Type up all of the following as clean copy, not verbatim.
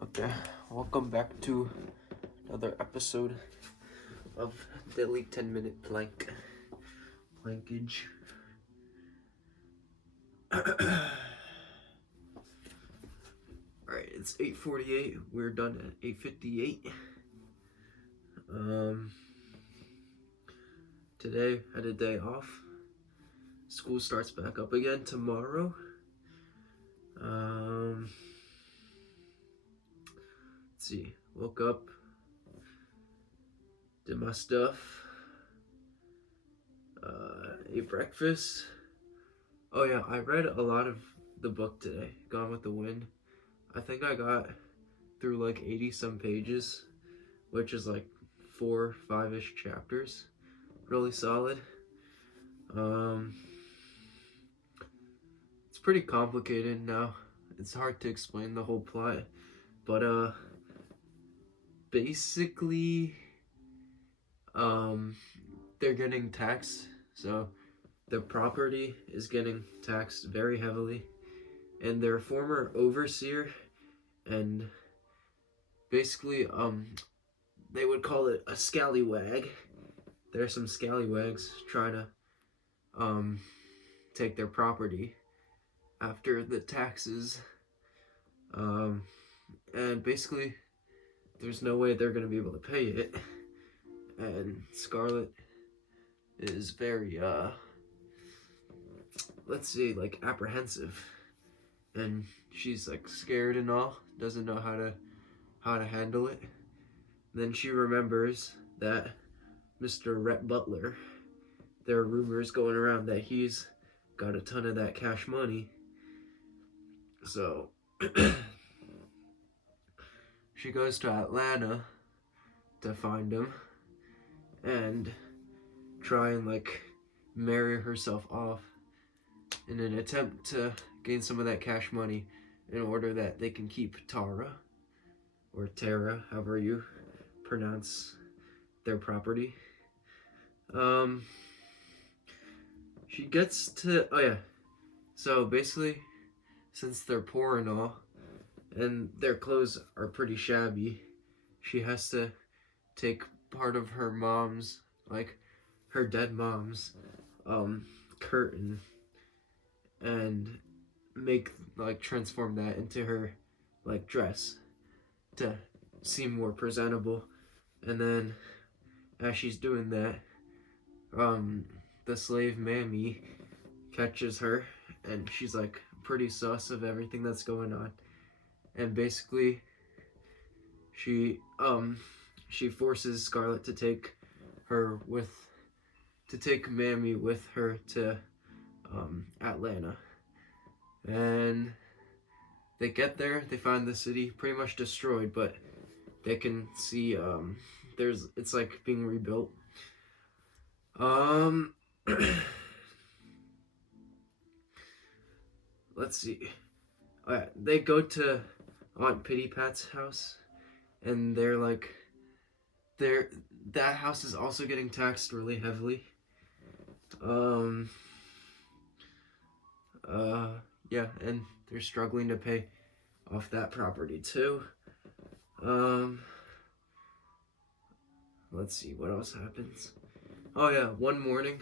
Okay, welcome back to another episode of Daily 10-Minute Plankage. Alright, it's 8:48. We're done at 8:58. Today I had a day off. School starts back up again tomorrow. Let's see. Woke up, did my stuff, ate breakfast. Oh yeah, I read a lot of the book today, Gone with the Wind. I think I got through like 80 some pages, which is like 4-5-ish chapters. Really solid. It's pretty complicated now. It's hard to explain the whole plot, but basically they're getting taxed, so the property is getting taxed very heavily, and their former overseer, and basically they would call it a scallywag. There's some scallywags trying to take their property after the taxes, and basically there's no way they're gonna be able to pay it, and Scarlet is very let's see, like apprehensive, and she's like scared and all, doesn't know how to handle it. Then she remembers that Mr. Rhett Butler, there are rumors going around that he's got a ton of that cash money. So she goes to Atlanta to find him and try and like marry herself off in an attempt to gain some of that cash money in order that they can keep Tara, or Tara, however you pronounce their property. She gets to, oh yeah, so basically, since they're poor and all, and their clothes are pretty shabby, she has to take part of her mom's, like her dead mom's curtain, and transform that into her like dress to seem more presentable. And then as she's doing that, the slave Mammy catches her, and she's like pretty sus of everything that's going on, and basically she forces Scarlet to take Mammy with her to Atlanta. And they get there, they find the city pretty much destroyed, but they can see it's like being rebuilt. Let's see. They go to Aunt Pity Pat's house, and that house is also getting taxed really heavily. Yeah, and they're struggling to pay off that property too. Let's see what else happens. Oh yeah, one morning,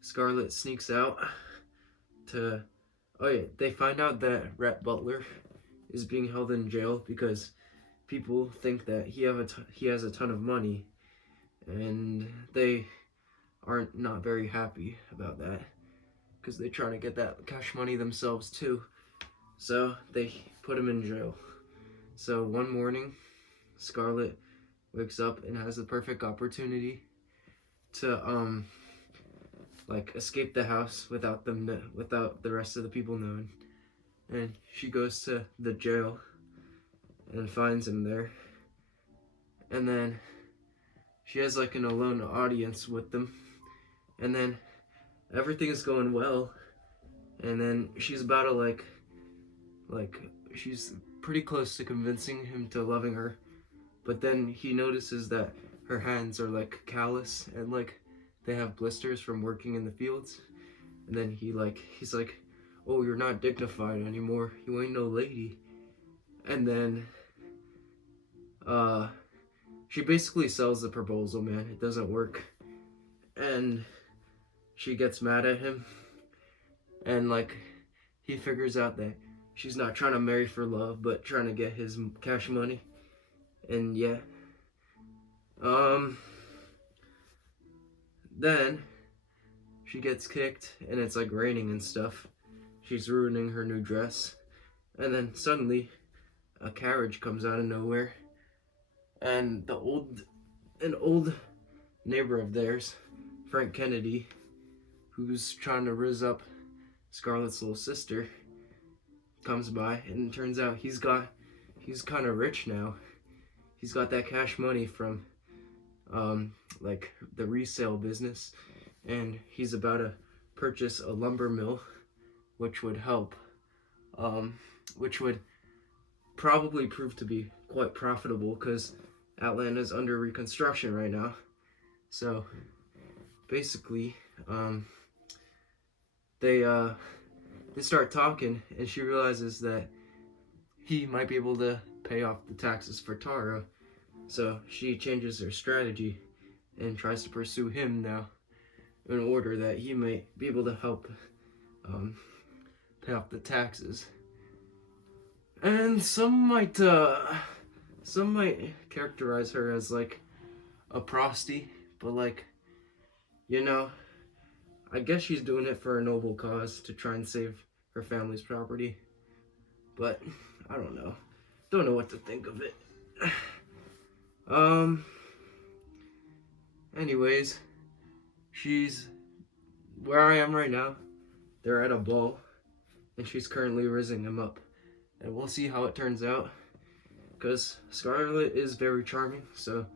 Scarlet sneaks out to, oh yeah, they find out that Rhett Butler is being held in jail because people think that he has a ton of money, and they aren't not very happy about that because they're trying to get that cash money themselves too. So they put him in jail. So one morning, Scarlet wakes up and has the perfect opportunity to escape the house without the rest of the people knowing. And she goes to the jail and finds him there. And then she has like an alone audience with them. And then everything is going well. And then she's about to she's pretty close to convincing him to loving her. But then he notices that her hands are like callous and like they have blisters from working in the fields. And then he's like, oh, you're not dignified anymore. You ain't no lady. And then Uh, she basically sells the proposal, man. It doesn't work. And she gets mad at him. And, like, he figures out that she's not trying to marry for love, but trying to get his cash money. And, yeah. Then she gets kicked, and it's, like, raining and stuff. She's ruining her new dress. And then suddenly, a carriage comes out of nowhere. And an old neighbor of theirs, Frank Kennedy, who's trying to rizz up Scarlett's little sister, comes by, and it turns out he's kind of rich now. He's got that cash money from like the resale business, and he's about to purchase a lumber mill, which would help, which would probably prove to be quite profitable because Atlanta's under reconstruction right now. So basically, they start talking, and she realizes that he might be able to pay off the taxes for Tara. So she changes her strategy and tries to pursue him now in order that he might be able to help pay off the taxes. And some might characterize her as like a prosty, but like, you know, I guess she's doing it for a noble cause to try and save her family's property. But I don't know. Don't know what to think of it. Anyways, she's where I am right now. They're at a ball, and she's currently rizzing him up. And we'll see how it turns out, because Scarlett is very charming, so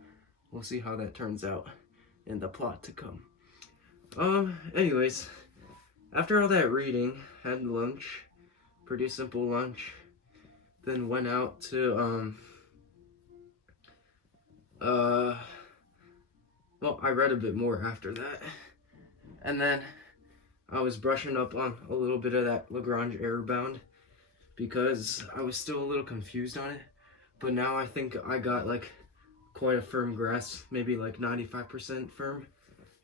we'll see how that turns out in the plot to come. Anyways, after all that reading, had lunch, pretty simple lunch, then went out to, well, I read a bit more after that, and then I was brushing up on a little bit of that Lagrange error bound, because I was still a little confused on it, but now I think I got like quite a firm grasp, maybe like 95% firm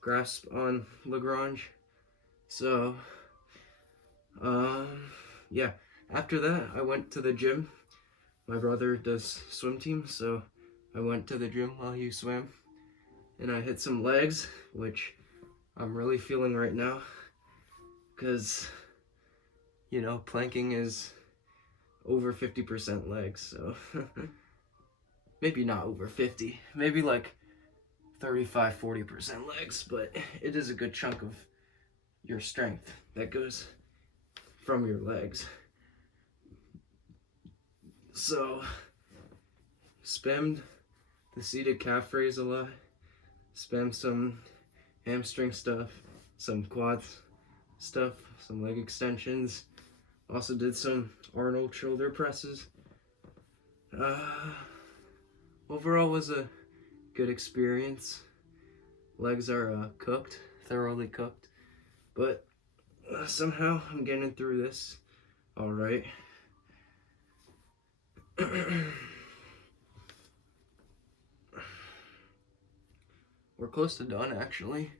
grasp on Lagrange. So, yeah, after that I went to the gym. My brother does swim team, so I went to the gym while he swam, and I hit some legs, which I'm really feeling right now, because, you know, planking is over 50% legs, so maybe not over 50, maybe like 35-40% legs, but it is a good chunk of your strength that goes from your legs. So spammed the seated calf raise a lot, spammed some hamstring stuff, some quads stuff, some leg extensions, also did some Arnold shoulder presses. Overall was a good experience. Legs are cooked, thoroughly cooked, but somehow I'm getting through this all right. We're close to done, actually.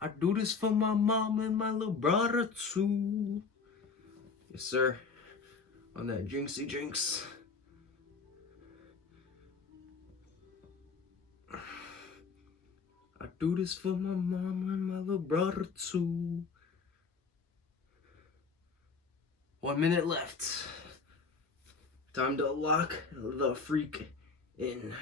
I do this for my mom and my little brother too. Yes, sir. On that jinxie jinx. I do this for my mom and my little brother too. 1 minute left. Time to lock the freak in.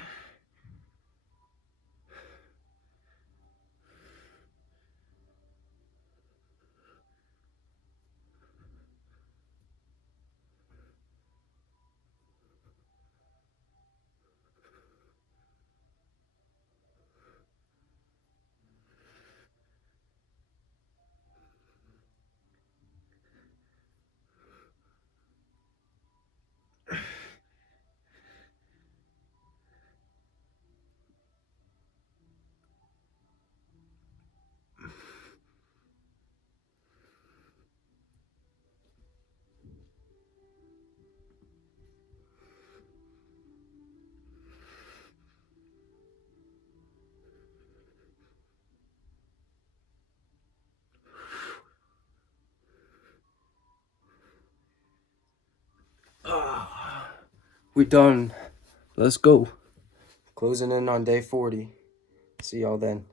We done. Let's go. Closing in on day 40. See y'all then.